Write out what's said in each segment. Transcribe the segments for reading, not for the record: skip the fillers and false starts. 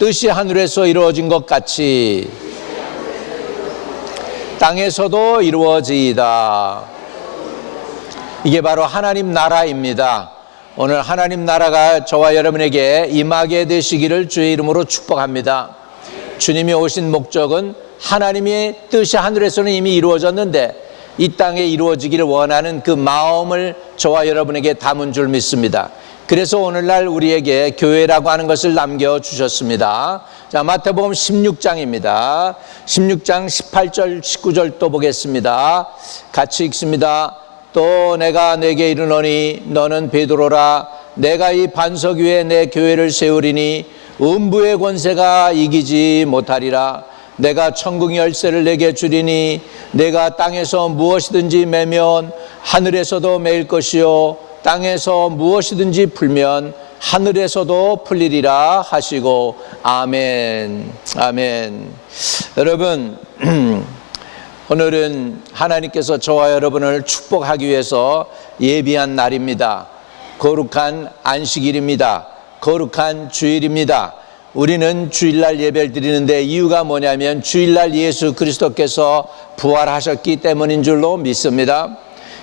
뜻이 하늘에서 이루어진 것 같이 땅에서도 이루어지이다. 이게 바로 하나님 나라입니다. 오늘 하나님 나라가 저와 여러분에게 임하게 되시기를 주의 이름으로 축복합니다. 주님이 오신 목적은 하나님의 뜻이 하늘에서는 이미 이루어졌는데 이 땅에 이루어지기를 원하는 그 마음을 저와 여러분에게 담은 줄 믿습니다. 그래서 오늘날 우리에게 교회라고 하는 것을 남겨주셨습니다. 자, 마태복음 16장입니다. 16장 18절 19절 또 보겠습니다. 같이 읽습니다. 또 내가 내게 이르노니 너는 베드로라. 내가 이 반석 위에 내 교회를 세우리니 음부의 권세가 이기지 못하리라. 내가 천국 열쇠를 내게 주리니 내가 땅에서 무엇이든지 매면 하늘에서도 매일 것이요 땅에서 무엇이든지 풀면 하늘에서도 풀리리라 하시고 아멘. 아멘. 여러분, 오늘은 하나님께서 저와 여러분을 축복하기 위해서 예비한 날입니다. 거룩한 안식일입니다. 거룩한 주일입니다. 우리는 주일날 예배를 드리는데 이유가 뭐냐면 주일날 예수 그리스도께서 부활하셨기 때문인 줄로 믿습니다.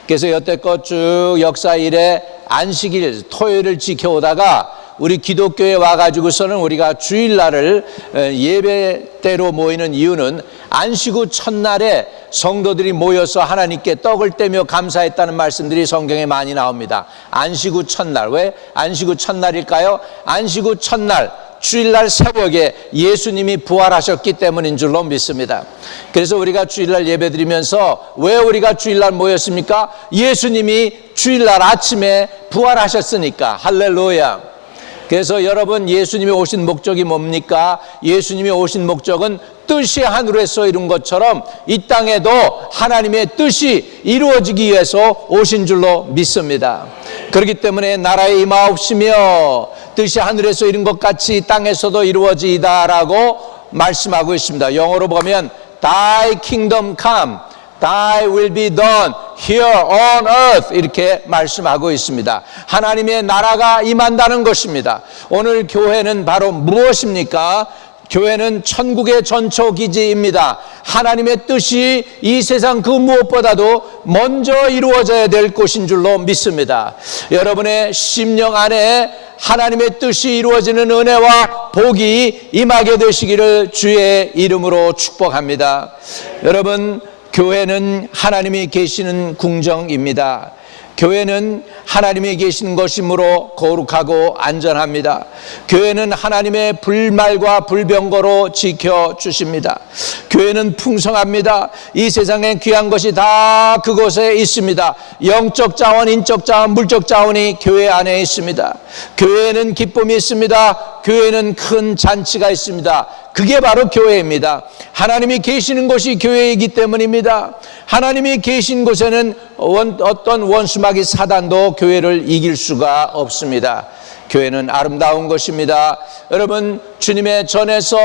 그래서 여태껏 쭉 역사 이래 안식일 토요일을 지켜오다가 우리 기독교에 와가지고서는 우리가 주일날을 예배대로 모이는 이유는 안식 후 첫날에 성도들이 모여서 하나님께 떡을 떼며 감사했다는 말씀들이 성경에 많이 나옵니다. 안식 후 첫날. 왜 안식 후 첫날일까요? 안식 후 첫날 주일날 새벽에 예수님이 부활하셨기 때문인 줄로 믿습니다. 그래서 우리가 주일날 예배드리면서 왜 우리가 주일날 모였습니까? 예수님이 주일날 아침에 부활하셨으니까. 할렐루야. 그래서 여러분, 예수님이 오신 목적이 뭡니까? 예수님이 오신 목적은 뜻이 하늘에서 이룬 것처럼 이 땅에도 하나님의 뜻이 이루어지기 위해서 오신 줄로 믿습니다. 그렇기 때문에 나라에 임하옵시며 뜻이 하늘에서 이룬 것 같이 땅에서도 이루어지이다라고 말씀하고 있습니다. 영어로 보면 Thy kingdom come, Thy will be done here on earth 이렇게 말씀하고 있습니다. 하나님의 나라가 임한다는 것입니다. 오늘 교회는 바로 무엇입니까? 교회는 천국의 전초기지입니다. 하나님의 뜻이 이 세상 그 무엇보다도 먼저 이루어져야 될 곳인 줄로 믿습니다. 여러분의 심령 안에 하나님의 뜻이 이루어지는 은혜와 복이 임하게 되시기를 주의 이름으로 축복합니다. 여러분, 교회는 하나님이 계시는 궁정입니다. 교회는 하나님이 계시는 것이므로 거룩하고 안전합니다. 교회는 하나님의 불말과 불병거로 지켜주십니다. 교회는 풍성합니다. 이 세상에 귀한 것이 다 그곳에 있습니다. 영적 자원, 인적 자원, 물적 자원이 교회 안에 있습니다. 교회에는 기쁨이 있습니다. 교회는 큰 잔치가 있습니다. 그게 바로 교회입니다. 하나님이 계시는 곳이 교회이기 때문입니다. 하나님이 계신 곳에는 어떤 원수마귀 사단도 교회를 이길 수가 없습니다. 교회는 아름다운 것입니다. 여러분, 주님의 전에서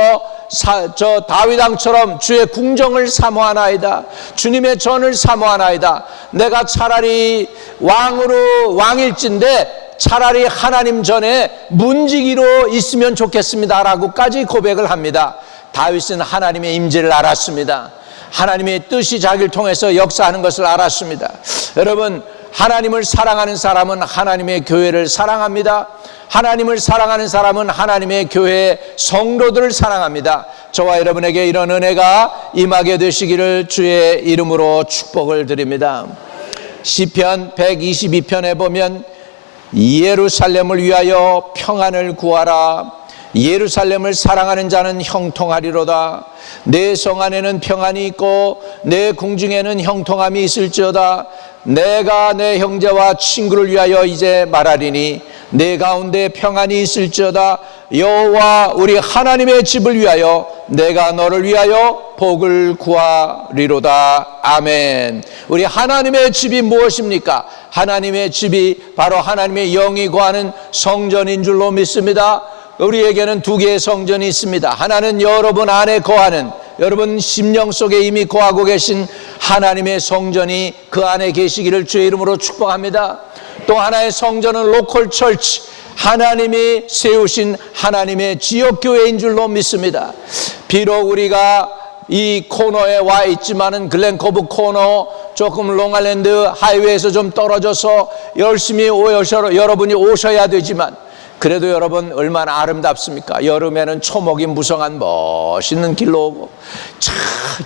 저 다윗 왕처럼 주의 궁정을 사모하나이다. 주님의 전을 사모하나이다. 내가 차라리 왕일진데 차라리 하나님 전에 문지기로 있으면 좋겠습니다라고까지 고백을 합니다. 다윗은 하나님의 임재를 알았습니다. 하나님의 뜻이 자기를 통해서 역사하는 것을 알았습니다. 여러분, 하나님을 사랑하는 사람은 하나님의 교회를 사랑합니다. 하나님을 사랑하는 사람은 하나님의 교회 성도들을 사랑합니다. 저와 여러분에게 이런 은혜가 임하게 되시기를 주의 이름으로 축복을 드립니다. 시편 122편에 보면 예루살렘을 위하여 평안을 구하라. 예루살렘을 사랑하는 자는 형통하리로다. 내 성 안에는 평안이 있고 내 궁중에는 형통함이 있을지어다. 내가 내 형제와 친구를 위하여 이제 말하리니 내 가운데 평안이 있을지어다. 여호와 우리 하나님의 집을 위하여 내가 너를 위하여 복을 구하리로다. 아멘. 우리 하나님의 집이 무엇입니까? 하나님의 집이 바로 하나님의 영이 거하는 성전인 줄로 믿습니다. 우리에게는 두 개의 성전이 있습니다. 하나는 여러분 안에 거하는, 여러분 심령 속에 이미 거하고 계신 하나님의 성전이 그 안에 계시기를 주의 이름으로 축복합니다. 또 하나의 성전은 로컬 철치, 하나님이 세우신 하나님의 지역교회인 줄로 믿습니다. 비록 우리가 이 코너에 와 있지만은 글렌코브 코너 조금 롱아일랜드 하이웨이에서 좀 떨어져서 열심히 여러분이 오셔야 되지만 그래도 여러분 얼마나 아름답습니까? 여름에는 초목이 무성한 멋있는 길로 오고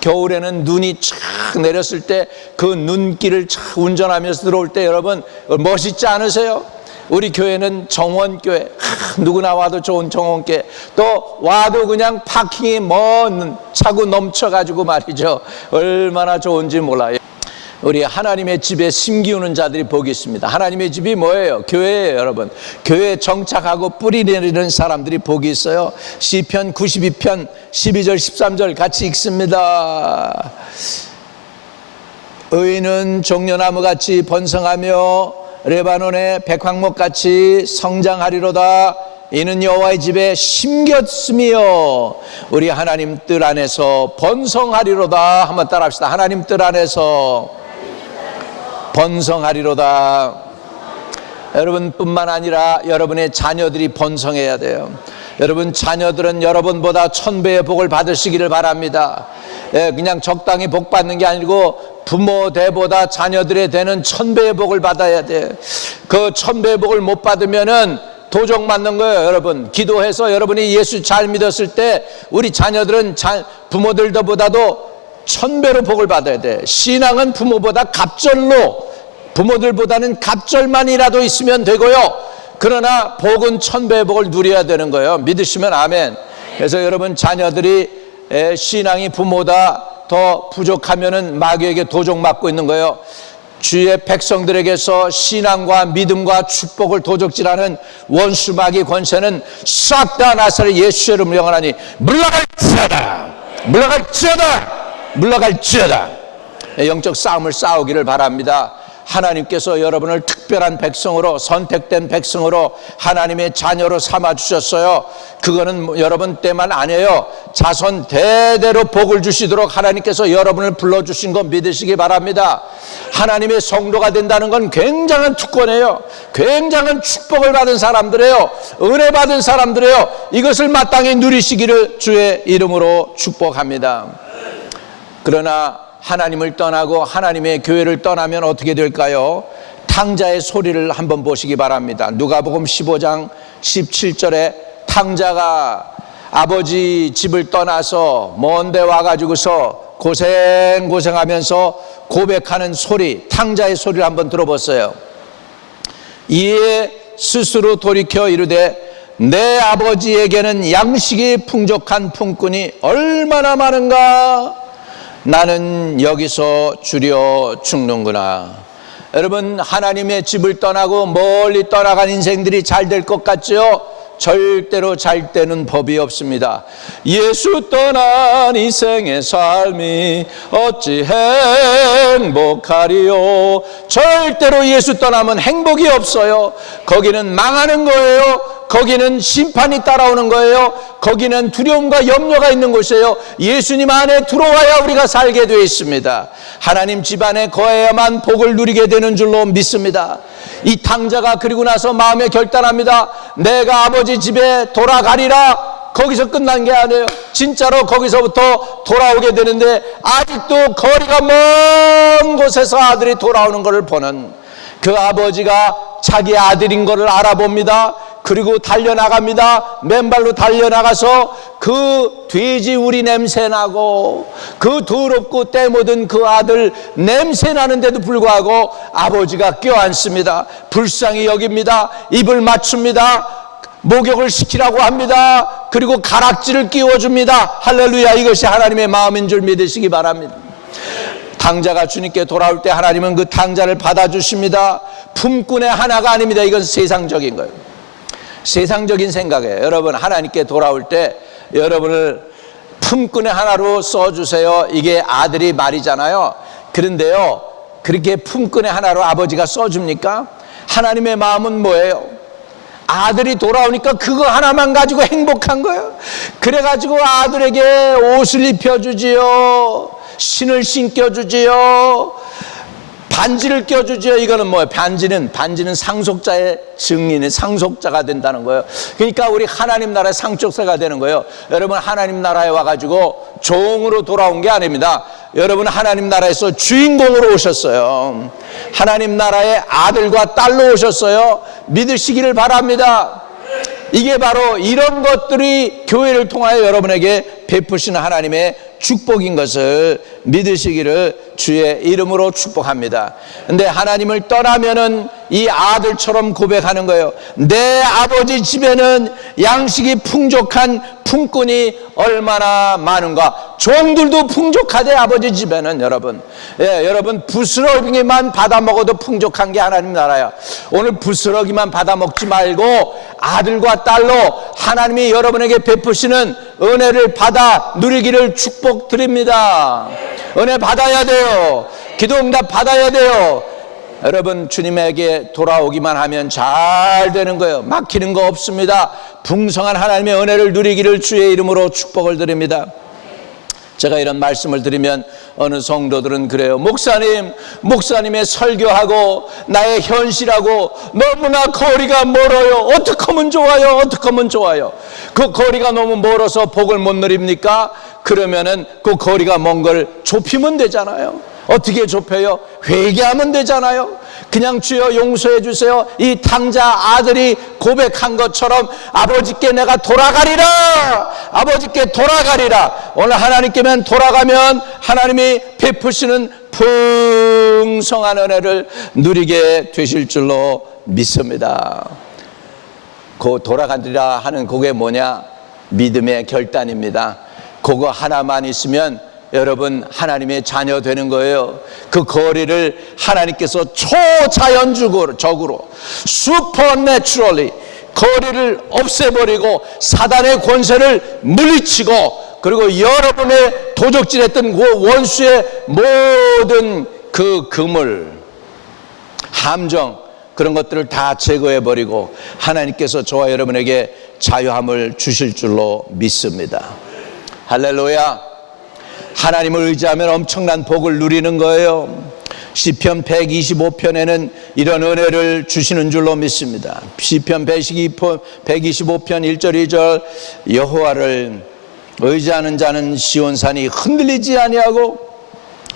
겨울에는 눈이 착 내렸을 때 그 눈길을 착 운전하면서 들어올 때 여러분 멋있지 않으세요? 우리 교회는 정원교회, 누구나 와도 좋은 정원교회, 또 와도 그냥 파킹이 먼 차고 넘쳐가지고 말이죠. 얼마나 좋은지 몰라요. 우리 하나님의 집에 심기우는 자들이 복이 있습니다. 하나님의 집이 뭐예요? 교회예요, 여러분. 교회에 정착하고 뿌리 내리는 사람들이 복이 있어요. 시편 92편 12절 13절 같이 읽습니다. 의인은 종려나무같이 번성하며 레바논의 백황목같이 성장하리로다. 이는 여호와의 집에 심겼으며 우리 하나님 뜰 안에서 번성하리로다. 한번 따라합시다. 하나님 뜰 안에서 번성하리로다. 여러분뿐만 아니라 여러분의 자녀들이 번성해야 돼요. 여러분 자녀들은 여러분보다 1000배의 복을 받으시기를 바랍니다. 그냥 적당히 복 받는 게 아니고 부모 대보다 자녀들의 대는 1000배의 복을 받아야 돼. 그 1000배의 복을 못 받으면은 도적 맞는 거예요. 여러분 기도해서 여러분이 예수 잘 믿었을 때 우리 자녀들은 부모들보다도 1000배로 복을 받아야 돼. 신앙은 부모보다 갑절로, 부모들보다는 갑절만이라도 있으면 되고요. 그러나 복은 1000배의 복을 누려야 되는 거예요. 믿으시면 아멘. 그래서 여러분 자녀들이 신앙이 부모보다 더 부족하면은 마귀에게 도적 맞고 있는 거예요. 주의 백성들에게서 신앙과 믿음과 축복을 도적질하는 원수 마귀 권세는 싹 다 나사렛 예수 이름으로 명하나니 물러갈지어다, 물러갈지어다, 물러갈지어다. 영적 싸움을 싸우기를 바랍니다. 하나님께서 여러분을 특별한 백성으로, 선택된 백성으로 하나님의 자녀로 삼아주셨어요. 그거는 여러분 때만 아니에요. 자손 대대로 복을 주시도록 하나님께서 여러분을 불러주신 거 믿으시기 바랍니다. 하나님의 성도가 된다는 건 굉장한 특권이에요. 굉장한 축복을 받은 사람들이에요. 은혜 받은 사람들이에요. 이것을 마땅히 누리시기를 주의 이름으로 축복합니다. 그러나 하나님을 떠나고 하나님의 교회를 떠나면 어떻게 될까요? 탕자의 소리를 한번 보시기 바랍니다. 누가복음 15장 17절에 탕자가 아버지 집을 떠나서 먼 데 와가지고서 고생하면서 고백하는 소리, 탕자의 소리를 한번 들어보세요. 이에 스스로 돌이켜 이르되 내 아버지에게는 양식이 풍족한 품꾼이 얼마나 많은가. 나는 여기서 주려 죽는구나. 여러분 하나님의 집을 떠나고 멀리 떠나간 인생들이 잘 될 것 같죠? 절대로 잘 되는 법이 없습니다. 예수 떠난 인생의 삶이 어찌 행복하리요. 절대로 예수 떠나면 행복이 없어요. 거기는 망하는 거예요. 거기는 심판이 따라오는 거예요. 거기는 두려움과 염려가 있는 곳이에요. 예수님 안에 들어와야 우리가 살게 되어 있습니다. 하나님 집 안에 거해야만 복을 누리게 되는 줄로 믿습니다. 이 탕자가 그리고 나서 마음에 결단합니다. 내가 아버지 집에 돌아가리라. 거기서 끝난 게 아니에요. 진짜로 거기서부터 돌아오게 되는데 아직도 거리가 먼 곳에서 아들이 돌아오는 것을 보는 그 아버지가 자기 아들인 것을 알아봅니다. 그리고 달려나갑니다. 맨발로 달려나가서 그 돼지 우리 냄새나고 그 더럽고 때 묻은 그 아들 냄새나는데도 불구하고 아버지가 껴안습니다. 불쌍히 여깁니다. 입을 맞춥니다. 목욕을 시키라고 합니다. 그리고 가락지를 끼워줍니다. 할렐루야. 이것이 하나님의 마음인 줄 믿으시기 바랍니다. 탕자가 주님께 돌아올 때 하나님은 그 탕자를 받아주십니다. 품꾼의 하나가 아닙니다. 이건 세상적인 거예요. 세상적인 생각이에요. 여러분 하나님께 돌아올 때 여러분을 품꾼의 하나로 써주세요. 이게 아들이 말이잖아요. 그런데요 그렇게 품꾼의 하나로 아버지가 써줍니까? 하나님의 마음은 뭐예요? 아들이 돌아오니까 그거 하나만 가지고 행복한 거예요. 그래가지고 아들에게 옷을 입혀주지요, 신을 신겨주지요, 반지를 껴주죠. 이거는 뭐예요? 반지는 상속자의 증인이 상속자가 된다는 거예요. 그러니까 우리 하나님 나라의 상속자가 되는 거예요. 여러분 하나님 나라에 와가지고 종으로 돌아온 게 아닙니다. 여러분 하나님 나라에서 주인공으로 오셨어요. 하나님 나라의 아들과 딸로 오셨어요. 믿으시기를 바랍니다. 이게 바로 이런 것들이 교회를 통하여 여러분에게 베푸시는 하나님의 축복인 것을 믿으시기를 주의 이름으로 축복합니다. 근데 하나님을 떠나면은 이 아들처럼 고백하는 거예요. 내 아버지 집에는 양식이 풍족한 품꾼이 얼마나 많은가. 종들도 풍족하대. 아버지 집에는 여러분, 여러분 부스러기만 받아 먹어도 풍족한 게 하나님 나라야. 오늘 부스러기만 받아 먹지 말고 아들과 딸로 하나님이 여러분에게 베푸시는 은혜를 받아 누리기를 축복드립니다. 은혜 받아야 돼요. 기도 응답 받아야 돼요. 여러분 주님에게 돌아오기만 하면 잘 되는 거예요. 막히는 거 없습니다. 풍성한 하나님의 은혜를 누리기를 주의 이름으로 축복을 드립니다. 제가 이런 말씀을 드리면 어느 성도들은 그래요. 목사님의 설교하고 나의 현실하고 너무나 거리가 멀어요. 어떻게 하면 좋아요? 어떻게 하면 좋아요? 그 거리가 너무 멀어서 복을 못 누립니까? 그러면은 그 거리가 먼 걸 좁히면 되잖아요. 어떻게 좁혀요? 회개하면 되잖아요. 그냥 주여 용서해 주세요. 이 탕자 아들이 고백한 것처럼 아버지께 내가 돌아가리라. 아버지께 돌아가리라. 오늘 하나님께만 돌아가면 하나님이 베푸시는 풍성한 은혜를 누리게 되실 줄로 믿습니다. 그 돌아가리라 하는 그게 뭐냐? 믿음의 결단입니다. 그거 하나만 있으면 여러분 하나님의 자녀 되는 거예요. 그 거리를 하나님께서 초자연적으로 슈퍼내추럴리 거리를 없애버리고 사단의 권세를 물리치고 그리고 여러분의 도적질했던 그 원수의 모든 그 그물 함정 그런 것들을 다 제거해버리고 하나님께서 저와 여러분에게 자유함을 주실 줄로 믿습니다. 할렐루야. 하나님을 의지하면 엄청난 복을 누리는 거예요. 시편 125편에는 이런 은혜를 주시는 줄로 믿습니다. 시편 125편 1절 2절 여호와를 의지하는 자는 시온산이 흔들리지 아니하고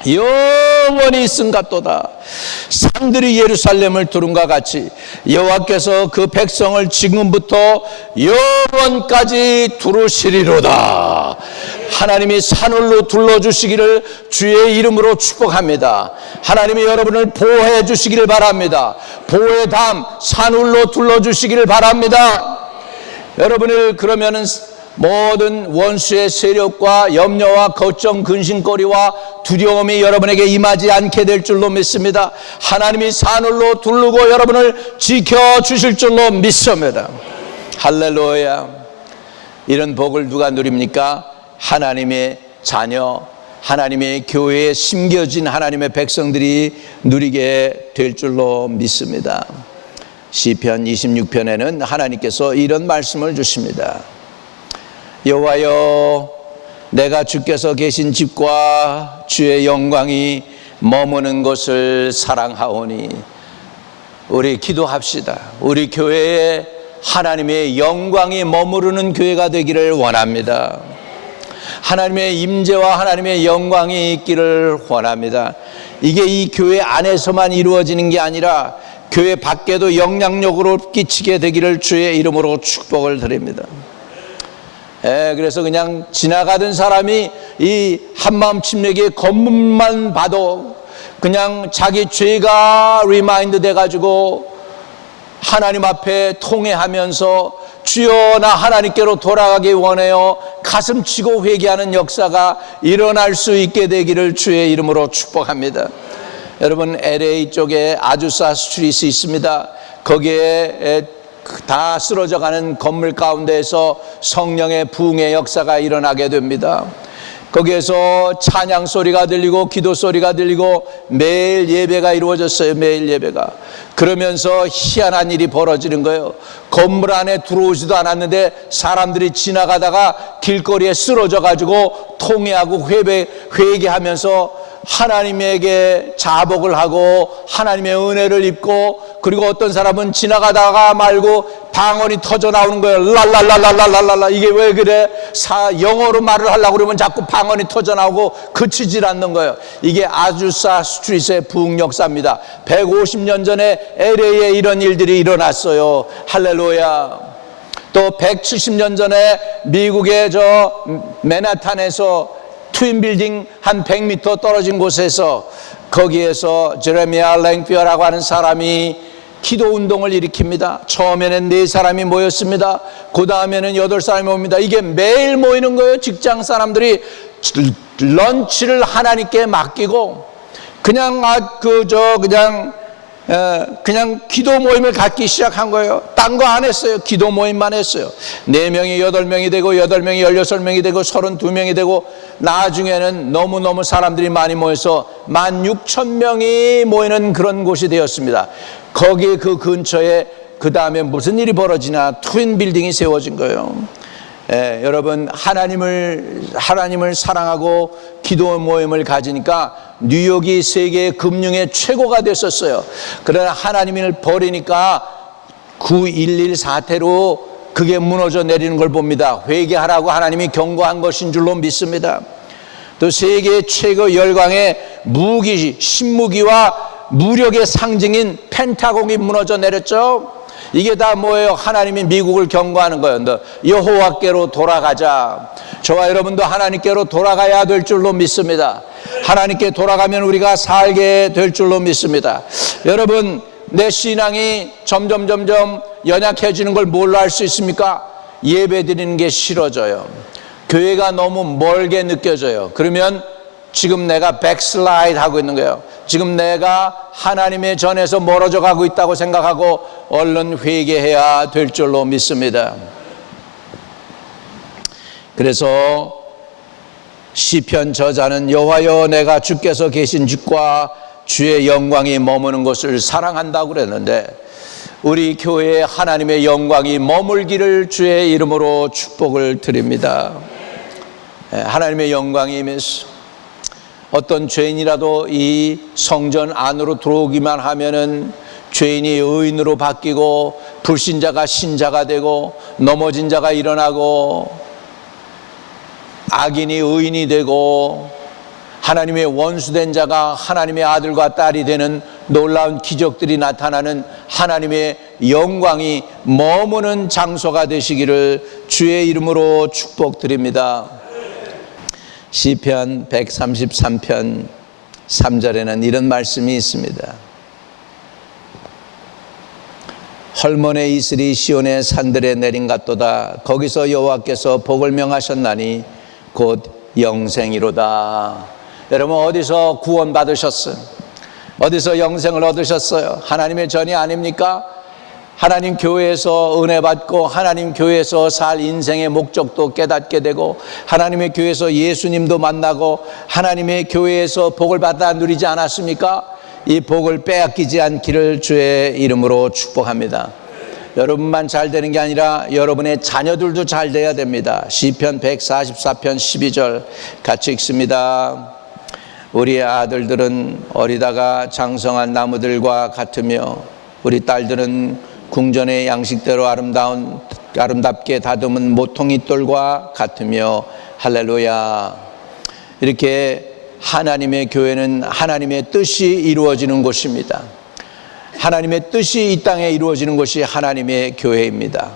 영원히 있음같도다. 산들이 예루살렘을 두른과 같이 여호와께서 그 백성을 지금부터 영원까지 두르시리로다. 하나님이 산울로 둘러주시기를 주의 이름으로 축복합니다. 하나님이 여러분을 보호해 주시기를 바랍니다. 보호의 담 산울로 둘러주시기를 바랍니다. 여러분을 그러면은 모든 원수의 세력과 염려와 걱정, 근심거리와 두려움이 여러분에게 임하지 않게 될 줄로 믿습니다. 하나님이 산울로 두르고 여러분을 지켜주실 줄로 믿습니다. 할렐루야. 이런 복을 누가 누립니까? 하나님의 자녀, 하나님의 교회에 심겨진 하나님의 백성들이 누리게 될 줄로 믿습니다. 시편 26편에는 하나님께서 이런 말씀을 주십니다. 여호와여, 내가 주께서 계신 집과 주의 영광이 머무는 곳을 사랑하오니. 우리 기도합시다. 우리 교회에 하나님의 영광이 머무르는 교회가 되기를 원합니다. 하나님의 임재와 하나님의 영광이 있기를 원합니다. 이게 이 교회 안에서만 이루어지는 게 아니라 교회 밖에도 영향력으로 끼치게 되기를 주의 이름으로 축복을 드립니다. 그래서 그냥 지나가던 사람이 이 한마음 침례교회 건물만 봐도 그냥 자기 죄가 리마인드 돼가지고 하나님 앞에 통회하면서 주여 나 하나님께로 돌아가기 원해요 가슴 치고 회개하는 역사가 일어날 수 있게 되기를 주의 이름으로 축복합니다. 여러분 LA 쪽에 아주사 스트리트 있습니다. 거기에 다 쓰러져가는 건물 가운데에서 성령의 부흥의 역사가 일어나게 됩니다. 거기에서 찬양 소리가 들리고 기도 소리가 들리고 매일 예배가 이루어졌어요. 매일 예배가. 그러면서 희한한 일이 벌어지는 거예요. 건물 안에 들어오지도 않았는데 사람들이 지나가다가 길거리에 쓰러져 가지고 통회하고 회개하면서 하나님에게 자복을 하고 하나님의 은혜를 입고, 그리고 어떤 사람은 지나가다가 말고 방언이 터져 나오는 거예요. 랄랄랄랄랄랄라. 이게 왜 그래? 영어로 말을 하려고 그러면 자꾸 방언이 터져 나오고 그치질 않는 거예요. 이게 아주사 스트릿의 부흥 역사입니다. 150년 전에 LA에 이런 일들이 일어났어요. 할렐루야. 또 170년 전에 미국의 맨하탄에서 트윈 빌딩 한 100m 떨어진 곳에서, 거기에서 제레미야 랭피어라고 하는 사람이 기도 운동을 일으킵니다. 처음에는 4사람이 모였습니다. 그 다음에는 8사람이 옵니다. 이게 매일 모이는 거예요. 직장 사람들이 런치를 하나님께 맡기고 그냥 기도 모임을 갖기 시작한 거예요. 딴 거 안 했어요. 기도 모임만 했어요. 4명이 8명이 되고 8명이 16명이 되고 32명이 되고, 나중에는 너무너무 사람들이 많이 모여서 16,000명이 모이는 그런 곳이 되었습니다. 거기 그 근처에 그 다음에 무슨 일이 벌어지나 트윈 빌딩이 세워진 거예요. 여러분, 하나님을 사랑하고 기도 모임을 가지니까 뉴욕이 세계 금융의 최고가 됐었어요. 그러나 하나님을 버리니까 9.11 사태로 그게 무너져 내리는 걸 봅니다. 회개하라고 하나님이 경고한 것인 줄로 믿습니다. 또 세계 최고 열강의 신무기와 무력의 상징인 펜타곤이 무너져 내렸죠. 이게 다 뭐예요? 하나님이 미국을 경고하는 거예요. 너 여호와께로 돌아가자. 저와 여러분도 하나님께로 돌아가야 될 줄로 믿습니다. 하나님께 돌아가면 우리가 살게 될 줄로 믿습니다. 여러분, 내 신앙이 점점 연약해지는 걸 뭘로 알 수 있습니까? 예배 드리는 게 싫어져요. 교회가 너무 멀게 느껴져요. 그러면 지금 내가 백슬라이드 하고 있는 거예요. 지금 내가 하나님의 전에서 멀어져 가고 있다고 생각하고 얼른 회개해야 될 줄로 믿습니다. 그래서 시편 저자는 여호와여, 내가 주께서 계신 집과 주의 영광이 머무는 곳을 사랑한다고 그랬는데, 우리 교회에 하나님의 영광이 머물기를 주의 이름으로 축복을 드립니다. 하나님의 영광이 임해서 어떤 죄인이라도 이 성전 안으로 들어오기만 하면은 죄인이 의인으로 바뀌고, 불신자가 신자가 되고, 넘어진 자가 일어나고, 악인이 의인이 되고, 하나님의 원수된 자가 하나님의 아들과 딸이 되는 놀라운 기적들이 나타나는 하나님의 영광이 머무는 장소가 되시기를 주의 이름으로 축복드립니다. 시편 133편 3절에는 이런 말씀이 있습니다. 헐몬의 이슬이 시온의 산들에 내린 같도다. 거기서 여호와께서 복을 명하셨나니 곧 영생이로다. 여러분, 어디서 구원 받으셨어요? 어디서 영생을 얻으셨어요? 하나님의 전이 아닙니까? 하나님 교회에서 은혜 받고, 하나님 교회에서 살 인생의 목적도 깨닫게 되고, 하나님의 교회에서 예수님도 만나고, 하나님의 교회에서 복을 받아 누리지 않았습니까? 이 복을 빼앗기지 않기를 주의 이름으로 축복합니다. 여러분만 잘 되는 게 아니라 여러분의 자녀들도 잘 돼야 됩니다. 시편 144편 12절 같이 읽습니다. 우리 아들들은 어리다가 장성한 나무들과 같으며, 우리 딸들은 궁전의 양식대로 아름답게 다듬은 모퉁이돌과 같으며. 할렐루야. 이렇게 하나님의 교회는 하나님의 뜻이 이루어지는 곳입니다. 하나님의 뜻이 이 땅에 이루어지는 곳이 하나님의 교회입니다.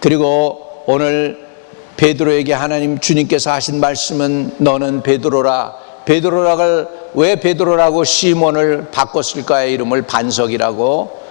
그리고 오늘 베드로에게 하나님 주님께서 하신 말씀은 너는 베드로라. 베드로락을 왜 베드로라고 시몬을 바꿨을까요? 이름을 반석이라고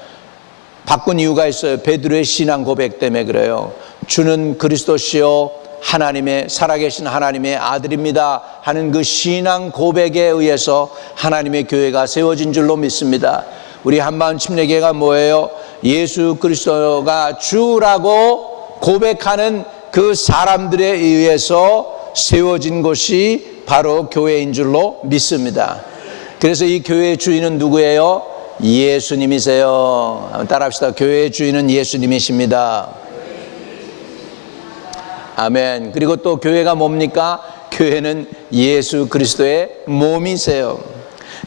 바꾼 이유가 있어요. 베드로의 신앙 고백 때문에 그래요. 주는 그리스도시요 하나님의 살아계신 하나님의 아들입니다 하는 그 신앙 고백에 의해서 하나님의 교회가 세워진 줄로 믿습니다. 우리 한마음 침례교회가 뭐예요? 예수 그리스도가 주라고 고백하는 그 사람들에 의해서 세워진 곳이 바로 교회인 줄로 믿습니다. 그래서 이 교회의 주인은 누구예요? 예수님이세요. 한번 따라합시다. 교회의 주인은 예수님이십니다. 아멘. 그리고 또 교회가 뭡니까? 교회는 예수 그리스도의 몸이세요.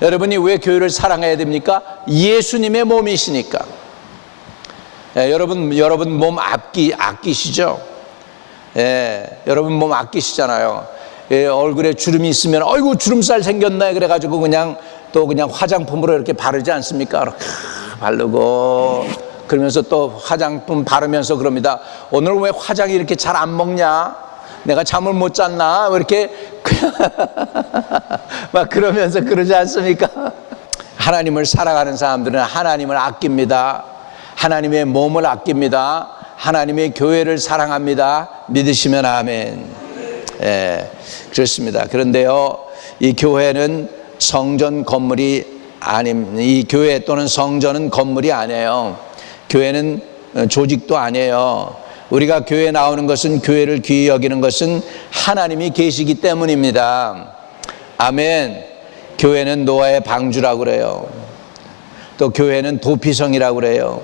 여러분이 왜 교회를 사랑해야 됩니까? 예수님의 몸이시니까. 여러분 몸 아끼시죠? 여러분 몸 아끼시잖아요. 얼굴에 주름이 있으면 어이구 주름살 생겼네 그래가지고 그냥 화장품으로 이렇게 바르지 않습니까? 이렇게 바르고 그러면서 또 화장품 바르면서 그럽니다. 오늘 왜 화장이 이렇게 잘 안 먹냐? 내가 잠을 못 잤나? 왜 이렇게 막 그러면서 그러지 않습니까? 하나님을 사랑하는 사람들은 하나님을 아낍니다. 하나님의 몸을 아낍니다. 하나님의 교회를 사랑합니다. 믿으시면 아멘. 그렇습니다. 그런데요, 이 교회는 성전 건물이 아닙니다. 이 교회 또는 성전은 건물이 아니에요. 교회는 조직도 아니에요. 우리가 교회에 나오는 것은, 교회를 귀히 여기는 것은 하나님이 계시기 때문입니다. 아멘. 교회는 노아의 방주라고 그래요. 또 교회는 도피성이라고 그래요.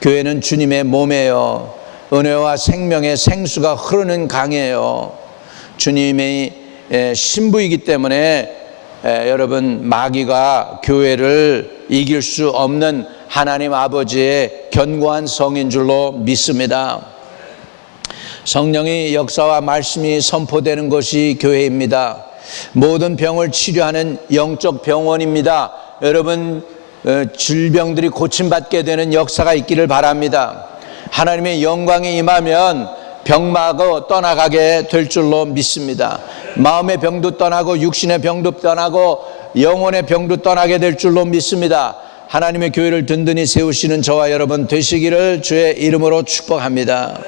교회는 주님의 몸이에요. 은혜와 생명의 생수가 흐르는 강이에요. 주님의 신부이기 때문에 여러분, 마귀가 교회를 이길 수 없는 하나님 아버지의 견고한 성인 줄로 믿습니다. 성령의 역사와 말씀이 선포되는 것이 교회입니다. 모든 병을 치료하는 영적 병원입니다. 여러분, 질병들이 고침받게 되는 역사가 있기를 바랍니다. 하나님의 영광이 임하면 병마가 떠나가게 될 줄로 믿습니다. 마음의 병도 떠나고 육신의 병도 떠나고 영혼의 병도 떠나게 될 줄로 믿습니다. 하나님의 교회를 든든히 세우시는 저와 여러분 되시기를 주의 이름으로 축복합니다.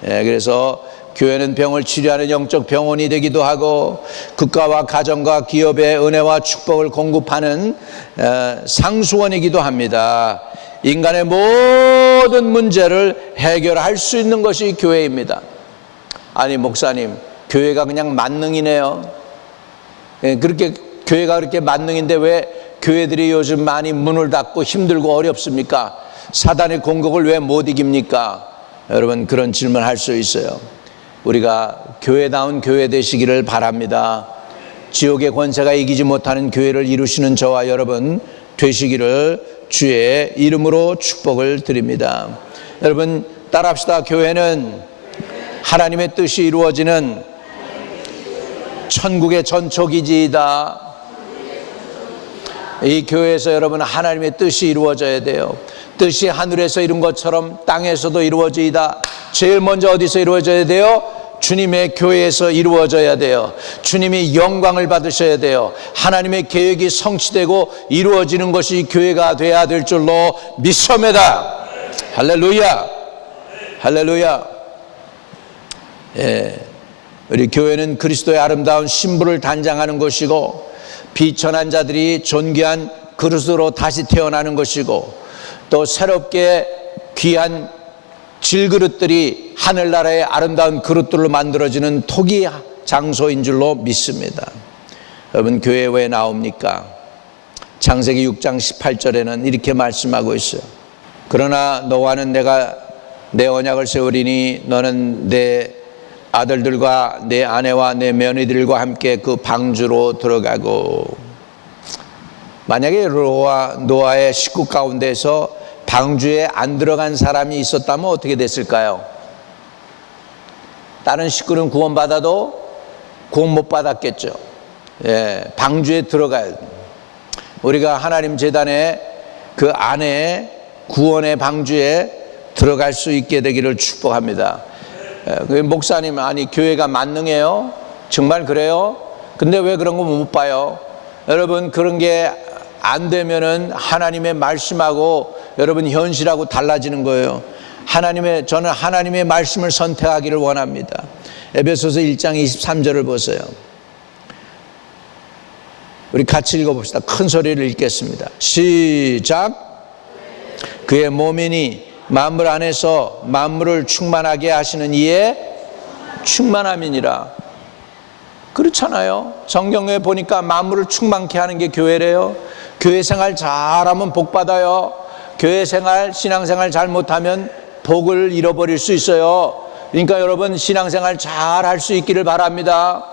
그래서 교회는 병을 치료하는 영적 병원이 되기도 하고 국가와 가정과 기업의 은혜와 축복을 공급하는 상수원이기도 합니다. 인간의 모든 문제를 해결할 수 있는 것이 교회입니다. 아니 목사님, 교회가 그냥 만능이네요. 교회가 그렇게 만능인데 왜 교회들이 요즘 많이 문을 닫고 힘들고 어렵습니까? 사단의 공격을 왜 못 이깁니까? 여러분, 그런 질문 할 수 있어요. 우리가 교회다운 교회 되시기를 바랍니다. 지옥의 권세가 이기지 못하는 교회를 이루시는 저와 여러분 되시기를 주의 이름으로 축복을 드립니다. 여러분 따라합시다. 교회는 하나님의 뜻이 이루어지는 천국의 전초기지이다. 이 교회에서 여러분 하나님의 뜻이 이루어져야 돼요. 뜻이 하늘에서 이룬 것처럼 땅에서도 이루어지이다. 제일 먼저 어디서 이루어져야 돼요? 주님의 교회에서 이루어져야 돼요. 주님이 영광을 받으셔야 돼요. 하나님의 계획이 성취되고 이루어지는 것이 교회가 돼야 될 줄로 믿습니다. 할렐루야, 할렐루야. 우리 교회는 그리스도의 아름다운 신부를 단장하는 것이고 비천한 자들이 존귀한 그릇으로 다시 태어나는 것이고 또 새롭게 귀한 질그릇들이 하늘나라의 아름다운 그릇들로 만들어지는 토기 장소인 줄로 믿습니다. 여러분 교회 왜 나옵니까? 창세기 6장 18절에는 이렇게 말씀하고 있어요. 그러나 너와는 내가 내 언약을 세우리니 너는 내 아들들과 내 아내와 내 며느리들과 함께 그 방주로 들어가고. 만약에 노아의 식구 가운데서 방주에 안 들어간 사람이 있었다면 어떻게 됐을까요? 다른 식구는 구원받아도 구원 못 받았겠죠. 방주에 들어가야 돼요. 우리가 하나님 제단의 그 안에 구원의 방주에 들어갈 수 있게 되기를 축복합니다. 목사님, 아니 교회가 만능해요? 정말 그래요? 근데 왜 그런 거 못 봐요? 여러분 그런 게 안 되면은 하나님의 말씀하고 여러분 현실하고 달라지는 거예요. 저는 하나님의 말씀을 선택하기를 원합니다. 에베소서 1장 23절을 보세요. 우리 같이 읽어봅시다. 큰 소리를 읽겠습니다. 시작. 그의 몸이니 만물 안에서 만물을 충만하게 하시는 이의 충만함이니라. 그렇잖아요. 성경에 보니까 만물을 충만케 하는 게 교회래요. 교회 생활 잘하면 복 받아요. 교회 생활, 신앙생활 잘못하면 복을 잃어버릴 수 있어요. 그러니까 여러분 신앙생활 잘 할 수 있기를 바랍니다.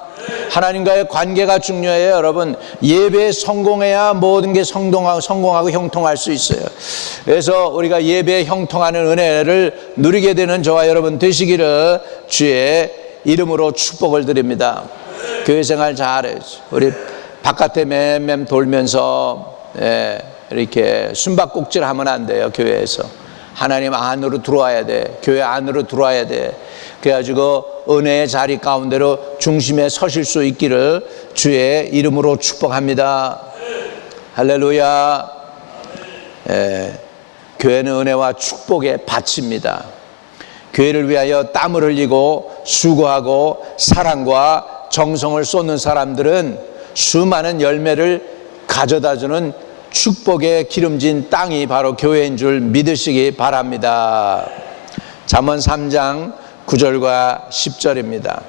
하나님과의 관계가 중요해요, 여러분. 예배에 성공해야 모든 게 성공하고 형통할 수 있어요. 그래서 우리가 예배에 형통하는 은혜를 누리게 되는 저와 여러분 되시기를 주의 이름으로 축복을 드립니다. 교회 생활 잘해야죠. 우리 바깥에 맴맴 돌면서 이렇게 숨바꼭질 하면 안 돼요. 교회에서 하나님 안으로 들어와야 돼. 교회 안으로 들어와야 돼. 그래가지고 은혜의 자리 가운데로 중심에 서실 수 있기를 주의 이름으로 축복합니다. 할렐루야. 교회는 은혜와 축복의 밭입니다. 교회를 위하여 땀을 흘리고 수고하고 사랑과 정성을 쏟는 사람들은 수많은 열매를 가져다주는 축복의 기름진 땅이 바로 교회인 줄 믿으시기 바랍니다. 잠언 3장 9절과 10절입니다.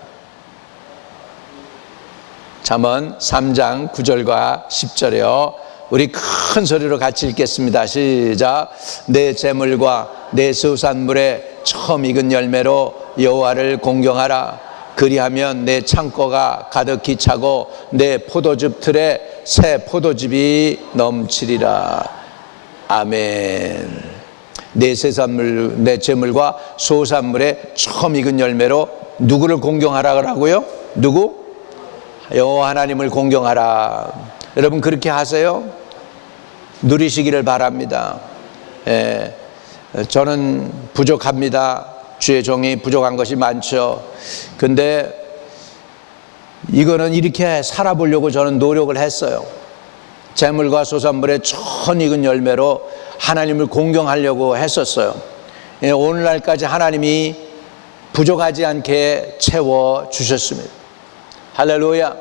잠언 3장 9절과 10절이요. 우리 큰 소리로 같이 읽겠습니다. 시작. 내 재물과 내 수산물에 처음 익은 열매로 여호와를 공경하라. 그리하면 내 창고가 가득히 차고 내 포도즙 틀에 새 포도즙이 넘치리라. 아멘. 내 재물과 소산물에 처음 익은 열매로 누구를 공경하라고요? 누구? 여호와 하나님을 공경하라. 여러분 그렇게 하세요? 누리시기를 바랍니다. 저는 부족합니다. 주의 종이 부족한 것이 많죠. 근데 이거는 이렇게 살아보려고 저는 노력을 했어요. 재물과 소산물의 처음 익은 열매로 하나님을 공경하려고 했었어요. 오늘날까지 하나님이 부족하지 않게 채워주셨습니다. 할렐루야.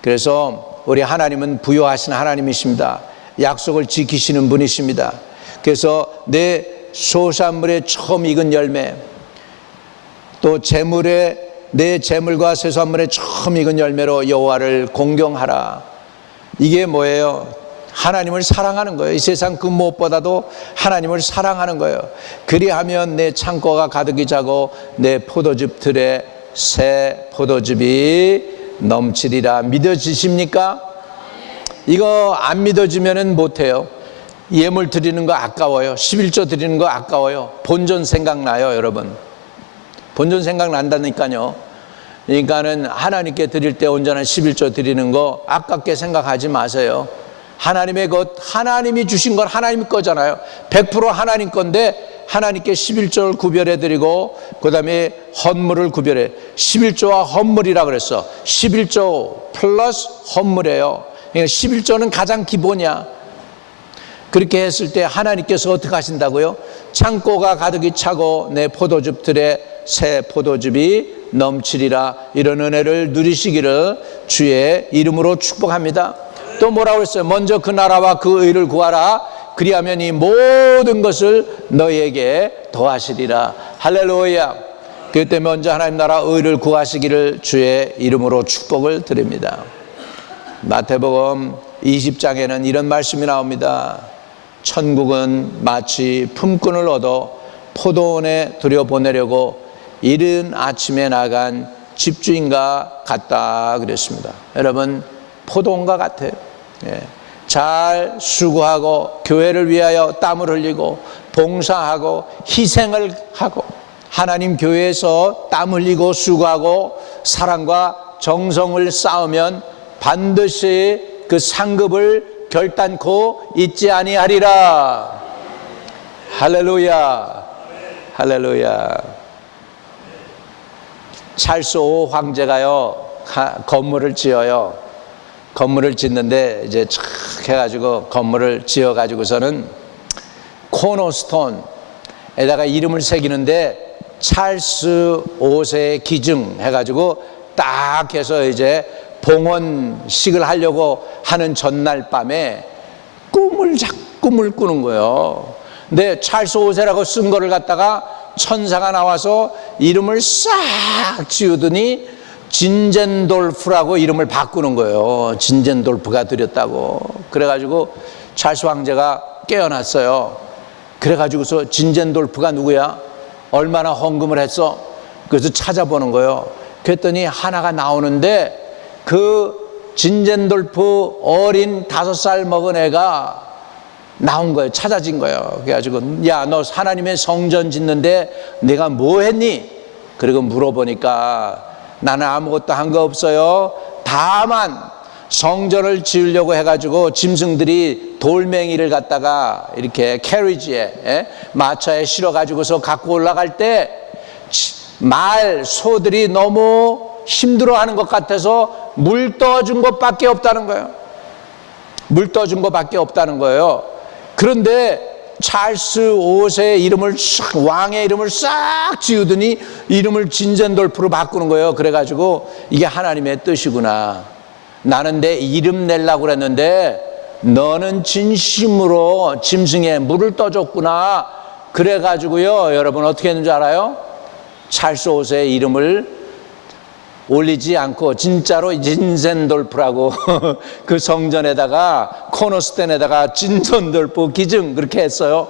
그래서 우리 하나님은 부요하신 하나님이십니다. 약속을 지키시는 분이십니다. 그래서 내 소산물의 처음 익은 열매, 또 내 재물과 소산물의 처음 익은 열매로 여호와를 공경하라. 이게 뭐예요? 하나님을 사랑하는 거예요. 이 세상 그 무엇보다도 하나님을 사랑하는 거예요. 그리하면 내 창고가 가득히 차고 내 포도즙 틀에 새 포도즙이 넘치리라. 믿어지십니까? 이거 안 믿어지면 못해요. 예물 드리는 거 아까워요. 11조 드리는 거 아까워요. 본전 생각나요, 여러분. 본전 생각난다니까요. 그러니까는 하나님께 드릴 때 온전한 11조 드리는 거 아깝게 생각하지 마세요. 하나님의 것, 하나님이 주신 건 하나님 거잖아요. 100% 하나님 건데 하나님께 11조를 구별해 드리고 그 다음에 헌물을 구별해. 11조와 헌물이라 그랬어. 11조 플러스 헌물이에요. 그러니까 11조는 가장 기본이야. 그렇게 했을 때 하나님께서 어떻게 하신다고요? 창고가 가득히 차고 내 포도즙 틀에 새 포도즙이 넘치리라. 이런 은혜를 누리시기를 주의 이름으로 축복합니다. 또 뭐라고 했어요? 먼저 그 나라와 그 의를 구하라. 그리하면 이 모든 것을 너희에게 더하시리라. 할렐루야. 그때 먼저 하나님 나라 의를 구하시기를 주의 이름으로 축복을 드립니다. 마태복음 20장에는 이런 말씀이 나옵니다. 천국은 마치 품꾼을 얻어 포도원에 들여보내려고 이른 아침에 나간 집주인과 같다 그랬습니다. 여러분 포도원과 같아요. 잘 수고하고 교회를 위하여 땀을 흘리고 봉사하고 희생을 하고 하나님 교회에서 땀 흘리고 수고하고 사랑과 정성을 쌓으면 반드시 그 상급을 결단코 잊지 아니하리라. 할렐루야. 할렐루야. 찰스 5 황제가요 건물을 지어요. 건물을 짓는데 이제 착 해가지고 건물을 지어가지고서는 코너스톤에다가 이름을 새기는데 찰스 5세의 기증 해가지고 딱 해서 이제 봉헌식을 하려고 하는 전날 밤에 꿈을 꾸는 거예요. 근데 찰스 5세라고 쓴 거를 갖다가 천사가 나와서 이름을 싹 지우더니 진젠돌프라고 이름을 바꾸는 거예요. 진젠돌프가 드렸다고. 그래가지고 찰스 황제가 깨어났어요. 그래가지고서 진젠돌프가 누구야? 얼마나 헌금을 했어? 그래서 찾아보는 거예요. 그랬더니 하나가 나오는데 그 진젠돌프 어린 5살 먹은 애가 나온 거예요. 찾아진 거예요. 그래가지고 야, 너 하나님의 성전 짓는데 내가 뭐 했니? 그리고 물어보니까 나는 아무것도 한 거 없어요. 다만 성전을 지으려고 해가지고 짐승들이 돌멩이를 갖다가 이렇게 캐리지에 마차에 실어가지고서 갖고 올라갈 때 소들이 너무 힘들어하는 것 같아서 물 떠준 것밖에 없다는 거예요. 물 떠준 것밖에 없다는 거예요. 그런데 찰스 5세의 이름을 왕의 이름을 싹 지우더니 이름을 진젠돌프로 바꾸는 거예요. 그래가지고 이게 하나님의 뜻이구나. 나는 내 이름 내려고 그랬는데 너는 진심으로 짐승에 물을 떠줬구나. 그래가지고요, 여러분 어떻게 했는지 알아요? 찰스 5세의 이름을 올리지 않고 진짜로 진젠돌프라고 그 성전에다가 코너스텐에다가 진젠돌프 기증 그렇게 했어요.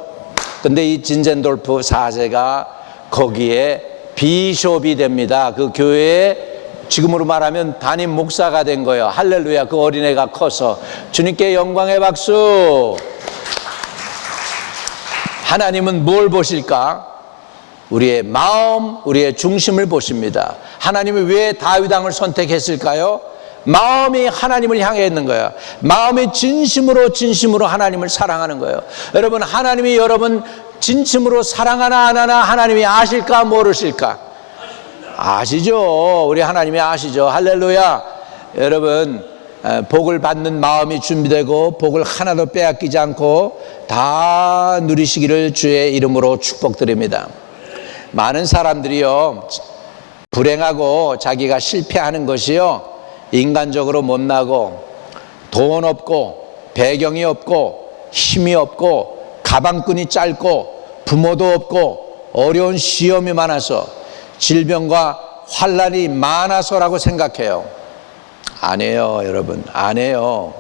근데 이 진젠돌프 4세가 거기에 비숍이 됩니다. 그 교회에 지금으로 말하면 담임 목사가 된 거예요. 할렐루야. 그 어린애가 커서 주님께 영광의 박수. 하나님은 뭘 보실까? 우리의 마음, 우리의 중심을 보십니다. 하나님이 왜 다윗 왕을 선택했을까요? 마음이 하나님을 향해 있는 거예요. 마음이 진심으로 하나님을 사랑하는 거예요. 여러분, 하나님이 여러분 진심으로 사랑하나 안 하나 하나님이 아실까 모르실까? 아시죠. 우리 하나님이 아시죠. 할렐루야. 여러분, 복을 받는 마음이 준비되고 복을 하나도 빼앗기지 않고 다 누리시기를 주의 이름으로 축복드립니다. 많은 사람들이요, 불행하고 자기가 실패하는 것이요, 인간적으로 못나고 돈 없고 배경이 없고 힘이 없고 가방끈이 짧고 부모도 없고 어려운 시험이 많아서 질병과 환난이 많아서라고 생각해요. 아니에요, 여러분. 아니에요.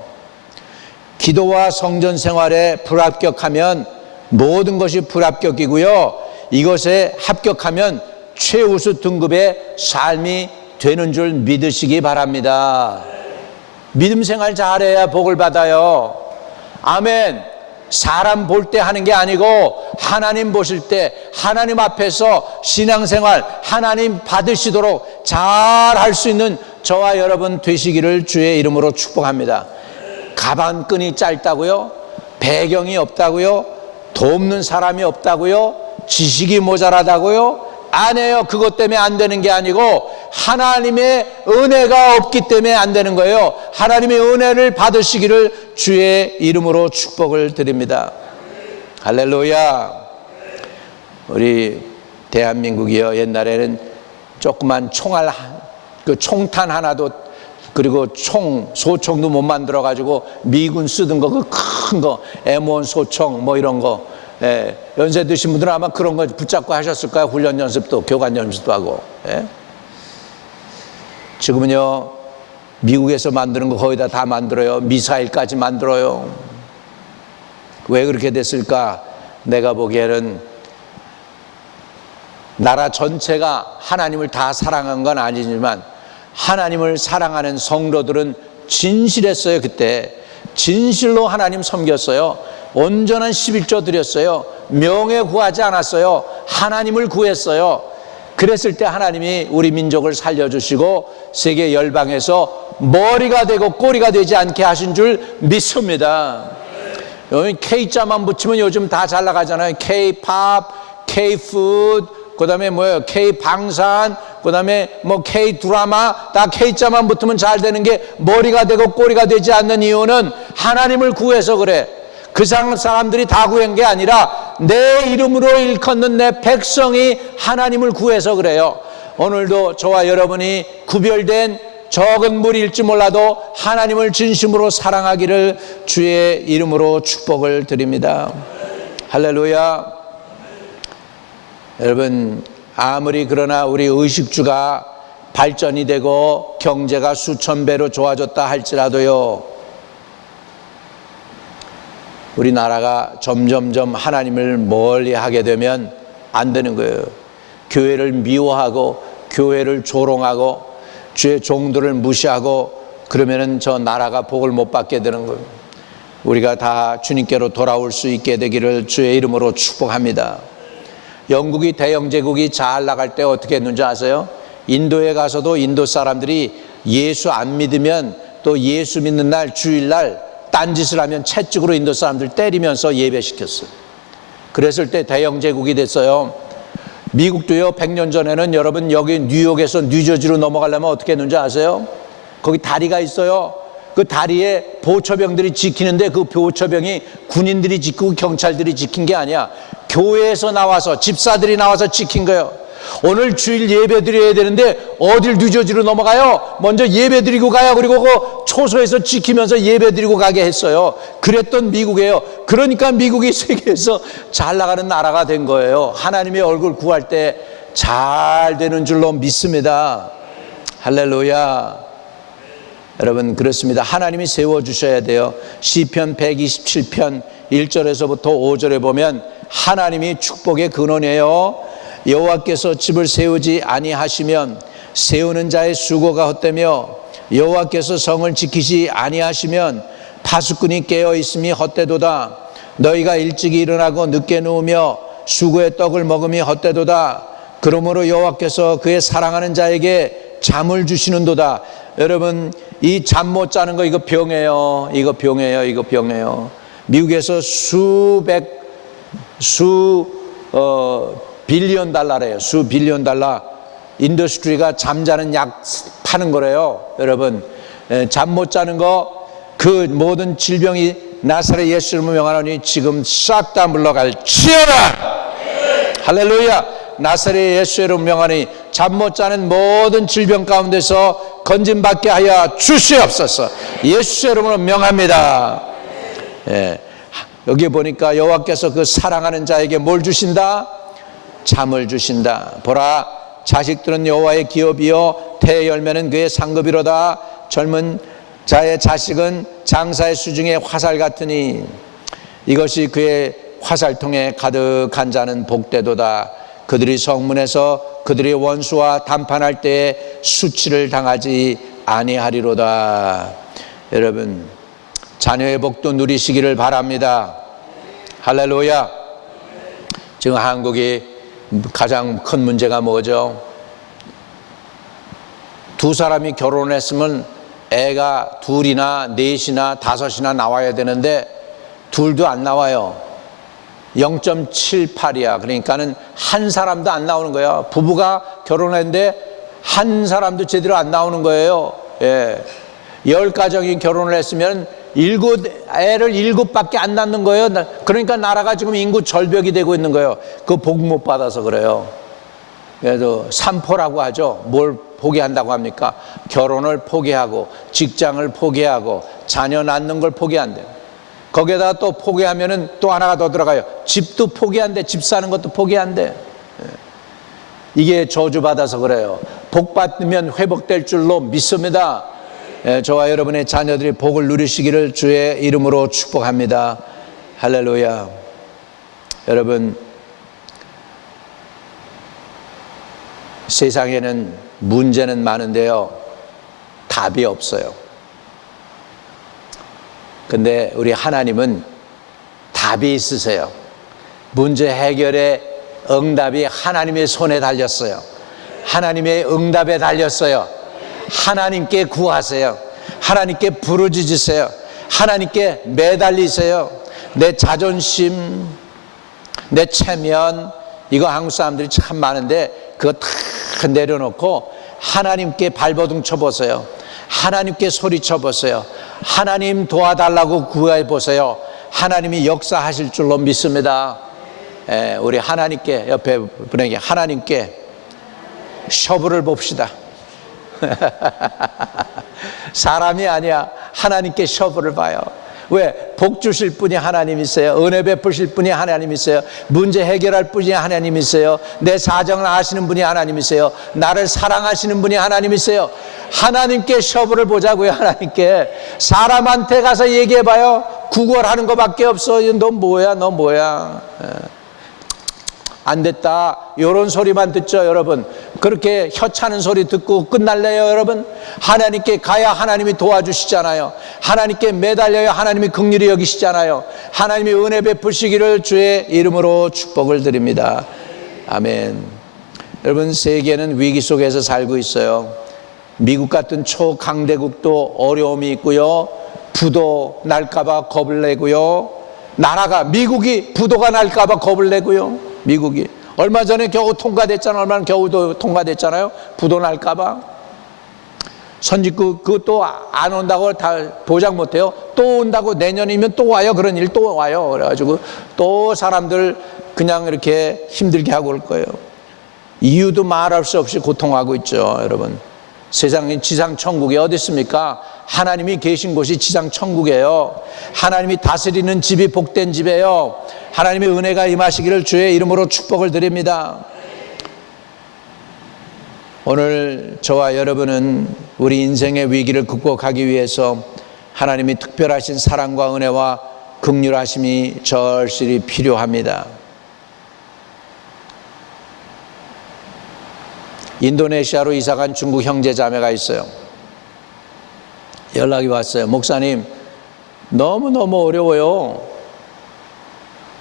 기도와 성전 생활에 불합격하면 모든 것이 불합격이고요, 이것에 합격하면 최우수 등급의 삶이 되는 줄 믿으시기 바랍니다. 믿음 생활 잘해야 복을 받아요. 아멘. 사람 볼 때 하는 게 아니고 하나님 보실 때 하나님 앞에서 신앙생활 하나님 받으시도록 잘 할 수 있는 저와 여러분 되시기를 주의 이름으로 축복합니다. 가방끈이 짧다고요? 배경이 없다고요? 돕는 사람이 없다고요? 지식이 모자라다고요? 아니에요. 그것 때문에 안 되는 게 아니고 하나님의 은혜가 없기 때문에 안 되는 거예요. 하나님의 은혜를 받으시기를 주의 이름으로 축복을 드립니다. 할렐루야. 우리 대한민국이요, 옛날에는 조그만 총탄 하나도, 그리고 소총도 못 만들어 가지고 미군 쓰던 거, 그 큰 거, M1 소총 뭐 이런 거, 연세 드신 분들은 아마 그런 거 붙잡고 하셨을 거예요. 훈련 연습도, 교관 연습도 하고. 지금은요, 미국에서 만드는 거 거의 다 만들어요. 미사일까지 만들어요. 왜 그렇게 됐을까? 내가 보기에는 나라 전체가 하나님을 다 사랑한 건 아니지만 하나님을 사랑하는 성도들은 진실했어요. 그때 진실로 하나님 섬겼어요. 온전한 11조 드렸어요. 명예 구하지 않았어요. 하나님을 구했어요. 그랬을 때 하나님이 우리 민족을 살려주시고 세계 열방에서 머리가 되고 꼬리가 되지 않게 하신 줄 믿습니다. 여기 K자만 붙이면 요즘 다 잘 나가잖아요. K-팝, K-푸드, 그 다음에 뭐예요? K-방산, 그 다음에 뭐 K-드라마, 다 K자만 붙으면 잘 되는 게 머리가 되고 꼬리가 되지 않는 이유는 하나님을 구해서 그래. 그 사람들이 다 구한 게 아니라 내 이름으로 일컫는 내 백성이 하나님을 구해서 그래요. 오늘도 저와 여러분이 구별된 적은 무리일지 몰라도 하나님을 진심으로 사랑하기를 주의 이름으로 축복을 드립니다. 할렐루야. 여러분, 아무리 그러나 우리 의식주가 발전이 되고 경제가 수천 배로 좋아졌다 할지라도요, 우리나라가 점점점 하나님을 멀리 하게 되면 안 되는 거예요. 교회를 미워하고 교회를 조롱하고 주의 종들을 무시하고 그러면은 저 나라가 복을 못 받게 되는 거예요. 우리가 다 주님께로 돌아올 수 있게 되기를 주의 이름으로 축복합니다. 영국이 대영제국이 잘 나갈 때 어떻게 했는지 아세요? 인도에 가서도 인도 사람들이 예수 안 믿으면 또 예수 믿는 날 주일날 딴짓을 하면 채찍으로 인도 사람들 때리면서 예배시켰어요. 그랬을 때 대영제국이 됐어요. 미국도요, 100년 전에는 여러분 여기 뉴욕에서 뉴저지로 넘어가려면 어떻게 했는지 아세요? 거기 다리가 있어요. 그 다리에 보초병들이 지키는데 그 보초병이 군인들이 지키고 경찰들이 지킨 게 아니야. 교회에서 나와서 집사들이 나와서 지킨 거예요. 오늘 주일 예배 드려야 되는데 어딜 뉴저지로 넘어가요? 먼저 예배 드리고 가요. 그리고 그 초소에서 지키면서 예배 드리고 가게 했어요. 그랬던 미국이에요. 그러니까 미국이 세계에서 잘 나가는 나라가 된 거예요. 하나님의 얼굴 구할 때 잘 되는 줄로 믿습니다. 할렐루야. 여러분 그렇습니다. 하나님이 세워주셔야 돼요. 시편 127편 1절에서부터 5절에 보면 하나님이 축복의 근원이에요. 여호와께서 집을 세우지 아니하시면 세우는 자의 수고가 헛되며 여호와께서 성을 지키지 아니하시면 파수꾼이 깨어있음이 헛되도다. 너희가 일찍 일어나고 늦게 누우며 수고의 떡을 먹음이 헛되도다. 그러므로 여호와께서 그의 사랑하는 자에게 잠을 주시는도다. 여러분 이 잠 못 자는 거 이거 병이에요. 이거 병이에요. 미국에서 빌리언 달러래요. 수 빌리언 달러 인더스트리가 잠자는 약 파는 거래요. 여러분 잠 못 자는 거 그 모든 질병이 나사렛 예수 이름으로 명하노니 지금 싹 다 물러갈지어다. 할렐루야. 나사렛 예수 이름으로 명하니 잠 못 자는 모든 질병 가운데서 건짐받게 하여 주시옵소서. 예수 이름으로 명합니다. 예. 여기 보니까 여호와께서 그 사랑하는 자에게 뭘 주신다? 잠을 주신다. 보라 자식들은 여호와의 기업이요 태의 열매는 그의 상급이로다. 젊은 자의 자식은 장사의 수중에 화살 같으니 이것이 그의 화살통에 가득한 자는 복되도다. 그들이 성문에서 그들의 원수와 담판할 때에 수치를 당하지 아니하리로다. 여러분 자녀의 복도 누리시기를 바랍니다. 할렐루야. 지금 한국이 가장 큰 문제가 뭐죠? 두 사람이 결혼했으면 애가 둘이나 넷이나 다섯이나 나와야 되는데 둘도 안 나와요. 0.78이야. 그러니까는 한 사람도 안 나오는 거야. 부부가 결혼했는데 한 사람도 제대로 안 나오는 거예요. 예. 10가정이 결혼을 했으면 애를 7밖에 안 낳는 거예요. 그러니까 나라가 지금 인구 절벽이 되고 있는 거예요. 그 복 못 받아서 그래요. 그래서 삼포라고 하죠. 뭘 포기한다고 합니까? 결혼을 포기하고 직장을 포기하고 자녀 낳는 걸 포기한대요. 거기에다가 또 포기하면은 또 하나가 더 들어가요. 집도 포기한대. 집 사는 것도 포기한대. 이게 저주받아서 그래요. 복 받으면 회복될 줄로 믿습니다. 저와 여러분의 자녀들이 복을 누리시기를 주의 이름으로 축복합니다. 할렐루야. 여러분 세상에는 문제는 많은데요 답이 없어요. 근데 우리 하나님은 답이 있으세요. 문제 해결의 응답이 하나님의 손에 달렸어요. 하나님의 응답에 달렸어요. 하나님께 구하세요. 하나님께 부르짖으세요. 하나님께 매달리세요. 내 자존심, 내 체면, 이거 한국 사람들이 참 많은데 그거 다 내려놓고 하나님께 발버둥 쳐보세요. 하나님께 소리쳐보세요. 하나님 도와달라고 구해보세요. 하나님이 역사하실 줄로 믿습니다. 우리 하나님께, 옆에 분에게 하나님께 쇼부를 봅시다. 사람이 아니야. 하나님께 쇼부를 봐요. 왜? 복 주실 분이 하나님이세요. 은혜 베푸실 분이 하나님이세요. 문제 해결할 분이 하나님이세요. 내 사정을 아시는 분이 하나님이세요. 나를 사랑하시는 분이 하나님이세요. 하나님께 쇼부를 보자고요. 하나님께. 사람한테 가서 얘기해봐요. 구걸하는 것밖에 없어. 너 뭐야? 안 됐다, 이런 소리만 듣죠, 여러분. 그렇게 혀차는 소리 듣고 끝날래요, 여러분? 하나님께 가야 하나님이 도와주시잖아요. 하나님께 매달려야 하나님이 긍휼히 여기시잖아요. 하나님이 은혜 베푸시기를 주의 이름으로 축복을 드립니다. 아멘. 여러분, 세계는 위기 속에서 살고 있어요. 미국 같은 초강대국도 어려움이 있고요. 부도 날까봐 겁을 내고요. 미국이 부도가 날까봐 겁을 내고요. 미국이 얼마 전에 겨우 통과됐잖아요. 얼마나 겨우도 통과됐잖아요. 부도 날까봐. 선진국 그것도 안 온다고 다 보장 못해요. 또 온다고 내년이면 또 와요. 그런 일 또 와요. 그래가지고 또 사람들 그냥 이렇게 힘들게 하고 올 거예요. 이유도 말할 수 없이 고통하고 있죠, 여러분. 세상에 지상 천국이 어디 있습니까? 하나님이 계신 곳이 지상 천국이에요. 하나님이 다스리는 집이 복된 집이에요. 하나님의 은혜가 임하시기를 주의 이름으로 축복을 드립니다. 오늘 저와 여러분은 우리 인생의 위기를 극복하기 위해서 하나님이 특별하신 사랑과 은혜와 긍휼하심이 절실히 필요합니다. 인도네시아로 이사간 중국 형제자매가 있어요. 연락이 왔어요. 목사님, 너무너무 어려워요.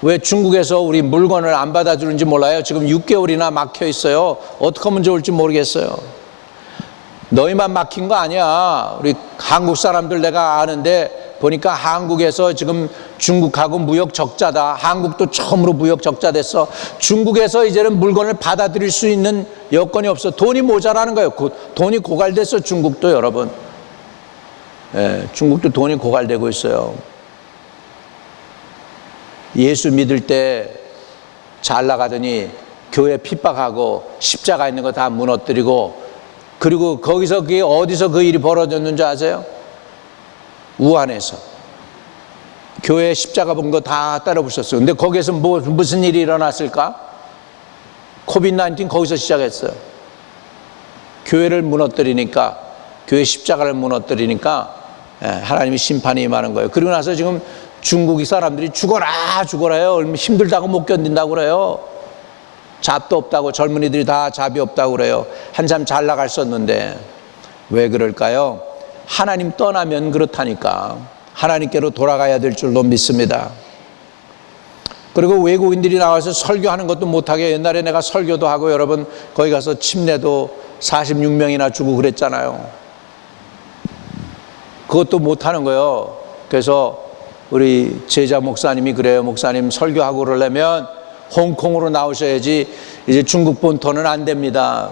왜 중국에서 우리 물건을 안 받아주는지 몰라요. 지금 6개월이나 막혀 있어요. 어떻게 하면 좋을지 모르겠어요. 너희만 막힌 거 아니야. 우리 한국 사람들 내가 아는데 보니까 한국에서 지금 중국하고 무역 적자다. 한국도 처음으로 무역 적자 됐어. 중국에서 이제는 물건을 받아들일 수 있는 여건이 없어. 돈이 모자라는 거예요. 돈이 고갈됐어, 중국도. 여러분, 중국도 돈이 고갈되고 있어요. 예수 믿을 때 잘 나가더니 교회 핍박하고 십자가 있는 거 다 무너뜨리고, 그리고 거기서 그게 어디서 그 일이 벌어졌는지 아세요? 우한에서 교회 십자가 본 거 다 따라 부셨어요. 근데 거기에서 무슨 일이 일어났을까? 코비드-19 거기서 시작했어요. 교회를 무너뜨리니까, 교회 십자가를 무너뜨리니까 하나님이 심판이 임하는 거예요. 그리고 나서 지금 중국 사람들이 죽어라 해요. 얼마나 힘들다고 못 견딘다고 그래요. 잡도 없다고, 젊은이들이 다 잡이 없다고 그래요. 한참 잘 나갔었는데. 왜 그럴까요? 하나님 떠나면 그렇다니까. 하나님께로 돌아가야 될 줄로 믿습니다. 그리고 외국인들이 나와서 설교하는 것도 못하게, 옛날에 내가 설교도 하고 여러분 거기 가서 침례도 46명이나 주고 그랬잖아요. 그것도 못하는 거예요. 그래서 우리 제자 목사님이 그래요. 목사님, 설교하고 그러려면 홍콩으로 나오셔야지, 이제 중국 본토는 안 됩니다.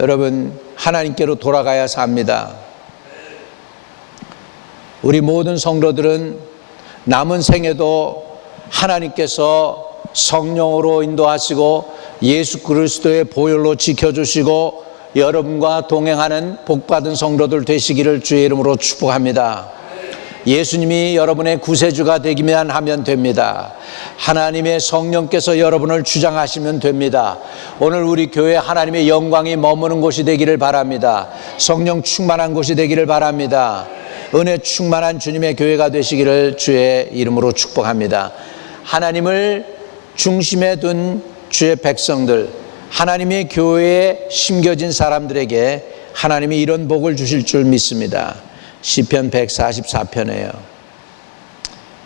여러분, 하나님께로 돌아가야 삽니다. 우리 모든 성도들은 남은 생에도 하나님께서 성령으로 인도하시고 예수 그리스도의 보혈로 지켜주시고 여러분과 동행하는 복받은 성도들 되시기를 주의 이름으로 축복합니다. 예수님이 여러분의 구세주가 되기만 하면 됩니다. 하나님의 성령께서 여러분을 주장하시면 됩니다. 오늘 우리 교회 하나님의 영광이 머무는 곳이 되기를 바랍니다. 성령 충만한 곳이 되기를 바랍니다. 은혜 충만한 주님의 교회가 되시기를 주의 이름으로 축복합니다. 하나님을 중심에 둔 주의 백성들, 하나님의 교회에 심겨진 사람들에게 하나님이 이런 복을 주실 줄 믿습니다. 시편 144편이에요.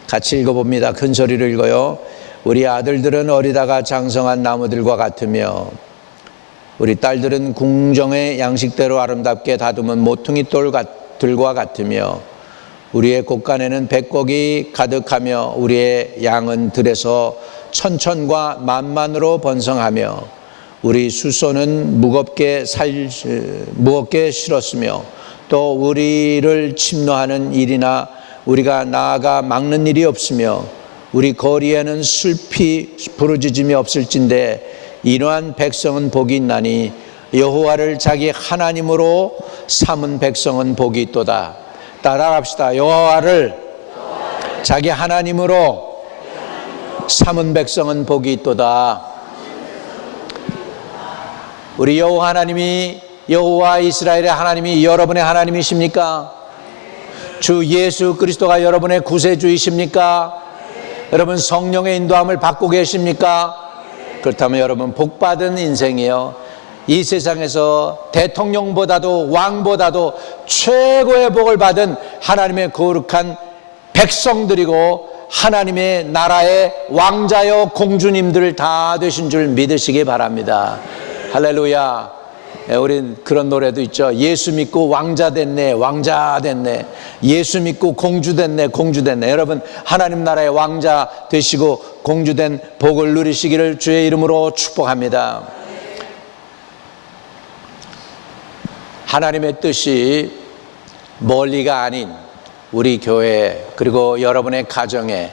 같이 읽어봅니다. 큰 소리로 읽어요. 우리 아들들은 어리다가 장성한 나무들과 같으며 우리 딸들은 궁정의 양식대로 아름답게 다듬은 모퉁이 돌들과 같으며 우리의 곳간에는 백곡이 가득하며 우리의 양은 들에서 천천과 만만으로 번성하며 우리 수소는 무겁게 실었으며 또 우리를 침노하는 일이나 우리가 나아가 막는 일이 없으며 우리 거리에는 슬피 부르짖음이 없을진데 이러한 백성은 복이 있나니 여호와를 자기 하나님으로 삼은 백성은 복이 있도다. 따라합시다. 여호와를 자기 하나님으로 삼은 백성은 복이 있도다. 우리 여호와 하나님이, 여호와 이스라엘의 하나님이 여러분의 하나님이십니까? 주 예수 그리스도가 여러분의 구세주이십니까? 여러분 성령의 인도함을 받고 계십니까? 그렇다면 여러분 복받은 인생이요, 이 세상에서 대통령보다도 왕보다도 최고의 복을 받은 하나님의 거룩한 백성들이고 하나님의 나라의 왕자여 공주님들 다 되신 줄 믿으시기 바랍니다. 할렐루야. 우린 그런 노래도 있죠. 예수 믿고 왕자 됐네, 왕자 됐네. 예수 믿고 공주 됐네, 공주 됐네. 여러분 하나님 나라의 왕자 되시고 공주된 복을 누리시기를 주의 이름으로 축복합니다. 하나님의 뜻이 멀리가 아닌 우리 교회 그리고 여러분의 가정에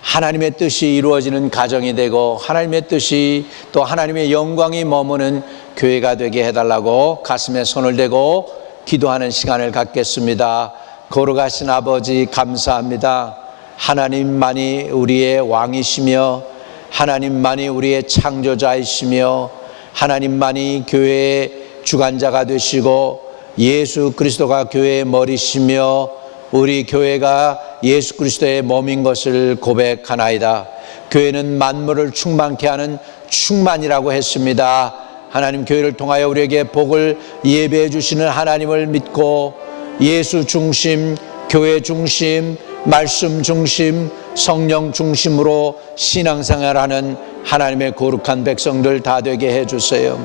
하나님의 뜻이 이루어지는 가정이 되고 하나님의 뜻이 또 하나님의 영광이 머무는 교회가 되게 해달라고 가슴에 손을 대고 기도하는 시간을 갖겠습니다. 거룩하신 아버지 감사합니다. 하나님만이 우리의 왕이시며 하나님만이 우리의 창조자이시며 하나님만이 교회의 주관자가 되시고 예수 그리스도가 교회의 머리시며 우리 교회가 예수 그리스도의 몸인 것을 고백하나이다. 교회는 만물을 충만케 하는 충만이라고 했습니다. 하나님 교회를 통하여 우리에게 복을 예배해 주시는 하나님을 믿고 예수 중심, 교회 중심, 말씀 중심, 성령 중심으로 신앙생활하는 하나님의 거룩한 백성들 다 되게 해주세요.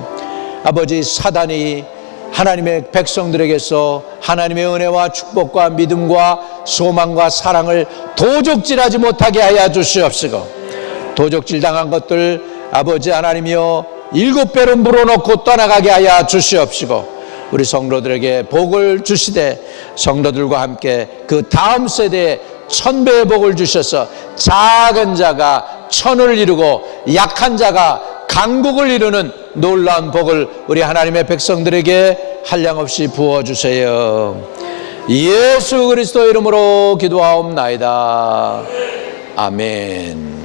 아버지, 사단이 하나님의 백성들에게서 하나님의 은혜와 축복과 믿음과 소망과 사랑을 도적질하지 못하게 하여 주시옵시고, 도적질 당한 것들 아버지 하나님이여 7배로 물어놓고 떠나가게 하여 주시옵시고, 우리 성도들에게 복을 주시되 성도들과 함께 그 다음 세대에 1000배의 복을 주셔서 작은 자가 천을 이루고 약한 자가 강국을 이루는 놀라운 복을 우리 하나님의 백성들에게 한량없이 부어주세요. 예수 그리스도 이름으로 기도하옵나이다. 아멘.